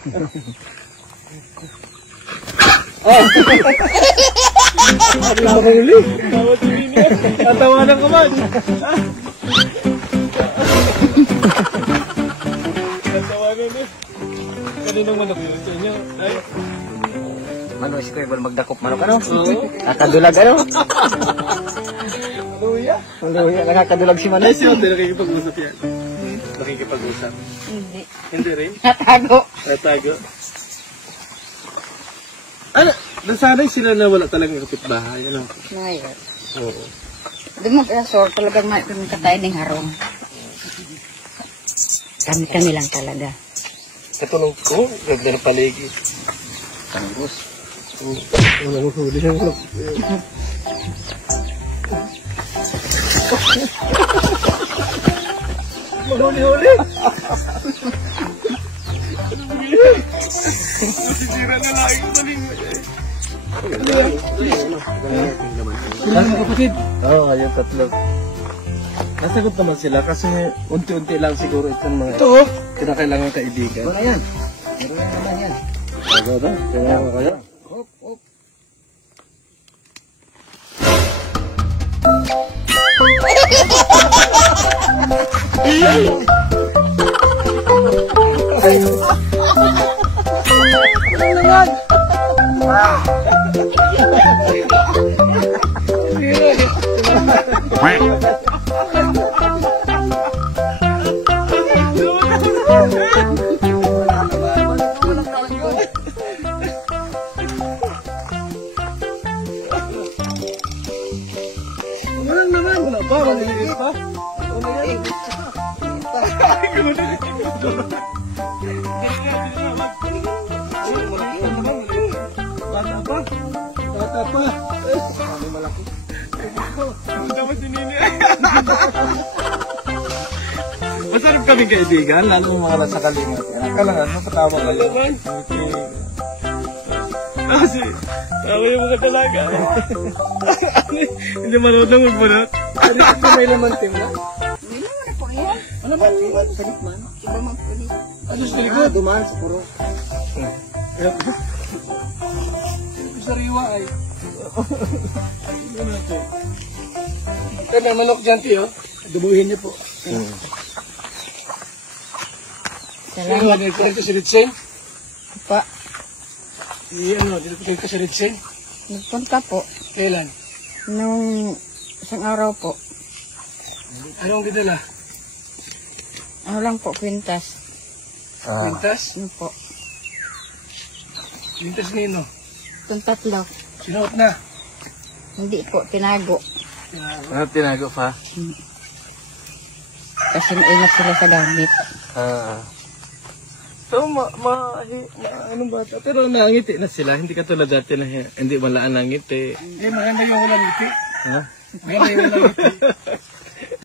Oh! Ang nakahuli! Tatawanan ka man! Tatawanan eh! Kaninang manok yun sa inyo? Ay! Ano, si Kuya Bal magdakop manok ano? Nakadulag ano? Luya? Ang luya, nakakadulag si Manok. Ay, si Ote, nakikipag-usap yan. Nakikipag-usap. Hindi. Hindi rin? Natago. Natago. Ano? Nasanay sila na wala talagang kapitbahay. Ano? Ngayon. Oo. Di mo kaya sort talagang may katay ng harong. Kami lang talaga. Katulong ko, gagda ng paligi. Tanggos. Wala mo huli siya. Mahuli-huli! Nasisira na lang yung taling. Sila mga kapatid? Oo, yung tatlo. Nasagot naman sila kasi unti-unti lang siguro itong mga kinakailangan kaibigan. Wala yan. Wala naman yan. Ano ba? Kaya nga kaya? Hop, hop. Wala naman. Wala pa. Maliliit pa. Bata pa. Bata pa. Malaki. Dapat sinini. Masarap kami kaibigan, lalo yung mga nasa kalingat. Kailangan, mapatawa kayo. Kasi, tawa yung mga talaga. Hindi marunong magbanat. Ano kasi may laman tim na? Hindi naman ako yan. Ano ba yung laman? Sa likman. Iba man po niya. Ano sa likod? Dumaan sa puro. Sariwa ay. Kaya manok dyan, tiyo. Dubuhin niyo po. Salamat. Ano, dito sa Ritsen? Pa. Dito sa Ritsen? Nagpunta po. Kailan? Nung isang araw po. Anong gidala? Ano lang po, kwintas. Pintas? Ano po. Pintas nino? Itong tatlo. Sinuot na? Hindi po, tinago. Ano tinago pa? Kasi naingat sila sa gamit. So, anong bata? Pero nangiti na sila. Hindi ka tulad dati na hindi malaan nangiti. Eh, maganda yung walang ngiti. Ha? Maganda yung walang ngiti.